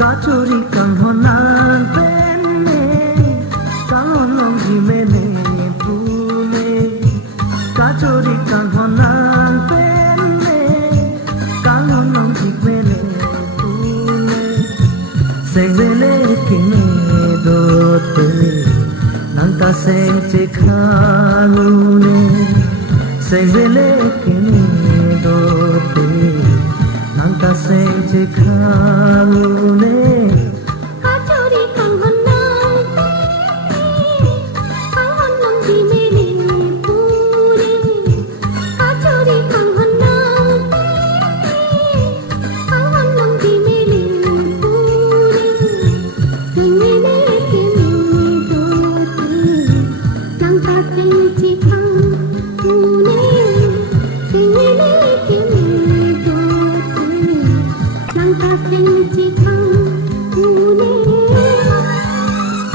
Kachori kanghonan penne kalonong jimene pune Kachori kanghonan penne kalonong jimene pune Sevele kine dote nanta senche khalune Sevele kine dote nanta senche khalune Kachori kanghonan kalonong jimene pune Kachori kanghonan kalonong jimene pune Sevele kine dote nanta senche khalune Sevele kine dote nanta senche khalune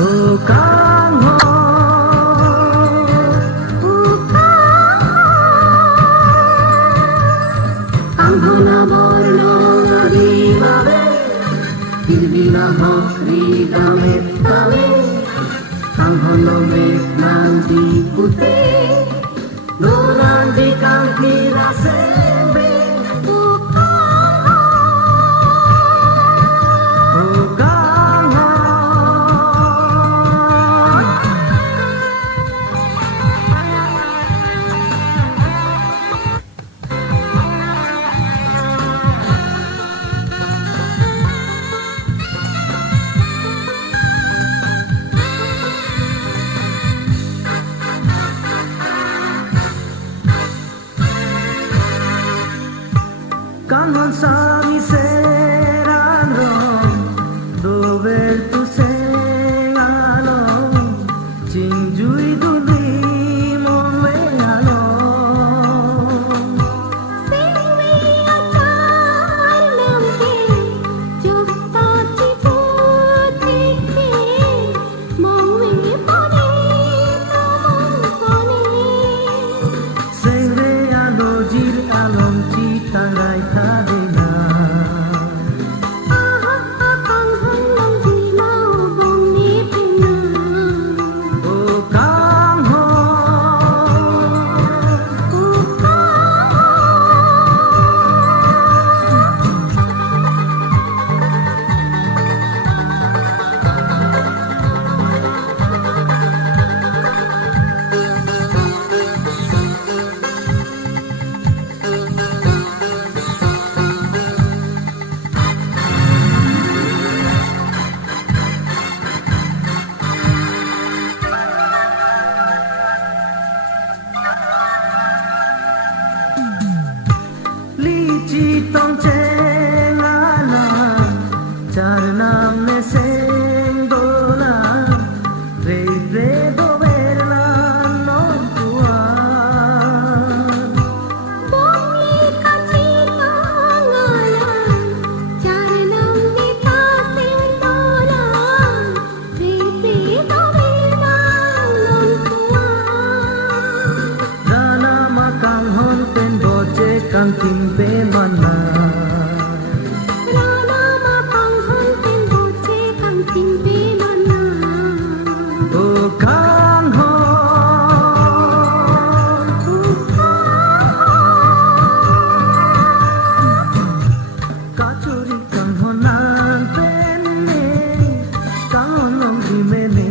O kangho Kanghona borno adibabe Dilbina hokri damet tame kanghono mek nanti pute Dolan di kangki rasembe O kangho Kangon sami serano dover tu sengalo cinjui duli molealo Sewi achar namke Jukta chiputike Mawe pone namon pone sengre alo jir alom citarai kadena Kanghon jimau bone pina O kangho Lichi tong cengala charna me sengola re re doverla non tua Bongi kachi kangala Charanam nita sendola Rete dovela non dana makang hon pen boche kang timpe mana Rana ma kanghon ten boche kang timpe mana O kangho Kachori kanghonan penne kalonong jimene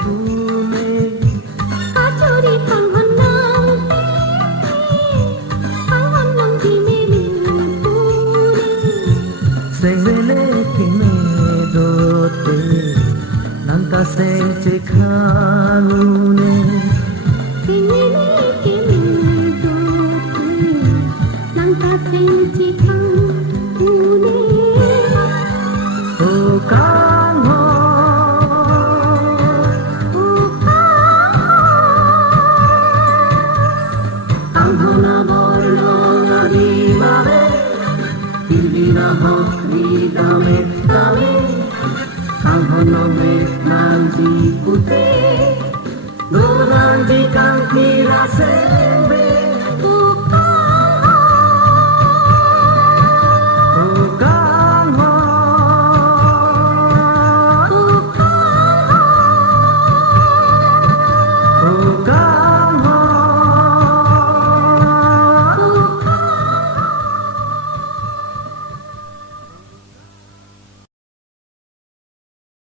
pune Kachori kanghonan kalonong jimene pune Sevele kine dote nanta senche khalune Sevele kine dote nanta senche khalune O kangho Kanghona borno adibabe Nahokri dame Kahonome nanji pute Dolan di kanti